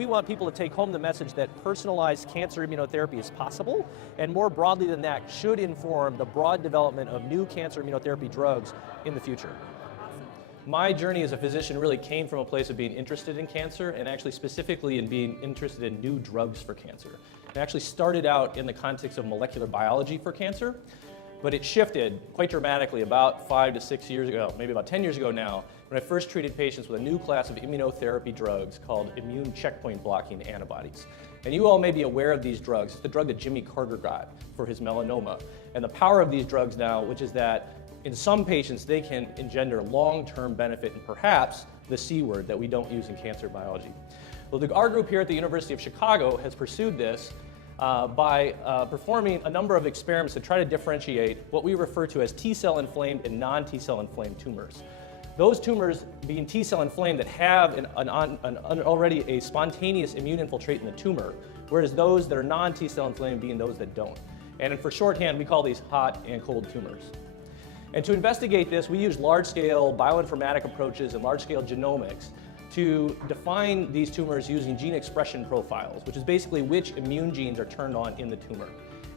we want people to take home the message that personalized cancer immunotherapy is possible, and more broadly than that, should inform the broad development of new cancer immunotherapy drugs in the future. My journey as a physician really came from a place of being interested in cancer, and actually specifically in being interested in new drugs for cancer. It actually started out in the context of molecular biology for cancer, but it shifted quite dramatically about 5 to 6 years ago, maybe about 10 years ago now, when I first treated patients with a new class of immunotherapy drugs called immune checkpoint blocking antibodies. And you all may be aware of these drugs. It's the drug that Jimmy Carter got for his melanoma. And the power of these drugs now, which is that in some patients they can engender long-term benefit and perhaps the C word that we don't use in cancer biology. Well, our group here at the University of Chicago has pursued this by performing a number of experiments to try to differentiate what we refer to as T-cell inflamed and non-T-cell inflamed tumors. Those tumors being T-cell inflamed that have already a spontaneous immune infiltrate in the tumor, whereas those that are non-T-cell inflamed being those that don't. And for shorthand, we call these hot and cold tumors. And to investigate this, we use large-scale bioinformatic approaches and large-scale genomics to define these tumors using gene expression profiles, which is basically which immune genes are turned on in the tumor.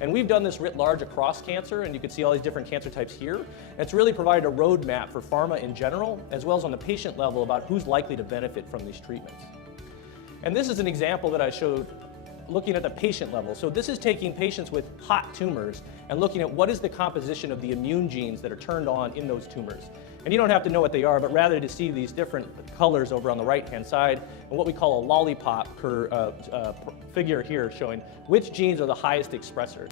And we've done this writ large across cancer, and you can see all these different cancer types here. And it's really provided a roadmap for pharma in general, as well as on the patient level about who's likely to benefit from these treatments. And this is an example that I showed looking at the patient level. So this is taking patients with hot tumors and looking at what is the composition of the immune genes that are turned on in those tumors. And you don't have to know what they are, but rather to see these different colors over on the right-hand side and what we call a lollipop figure here showing which genes are the highest expressors.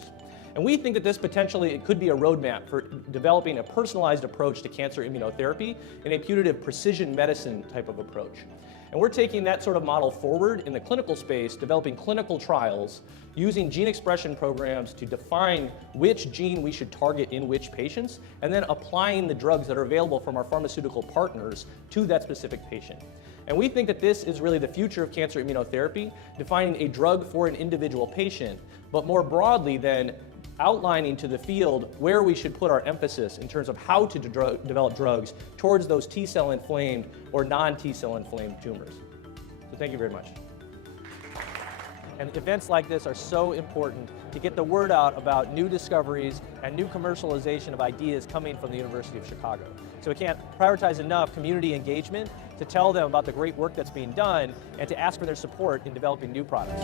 And we think that this potentially could be a roadmap for developing a personalized approach to cancer immunotherapy in a putative precision medicine type of approach. And we're taking that sort of model forward in the clinical space, developing clinical trials using gene expression programs to define which gene we should target in which patients, and then applying the drugs that are available from our pharmaceutical partners to that specific patient. And we think that this is really the future of cancer immunotherapy, defining a drug for an individual patient, but more broadly then outlining to the field where we should put our emphasis in terms of how to develop drugs towards those T-cell inflamed or non-T-cell inflamed tumors. So thank you very much. And events like this are so important to get the word out about new discoveries and new commercialization of ideas coming from the University of Chicago. So we can't prioritize enough community engagement to tell them about the great work that's being done and to ask for their support in developing new products.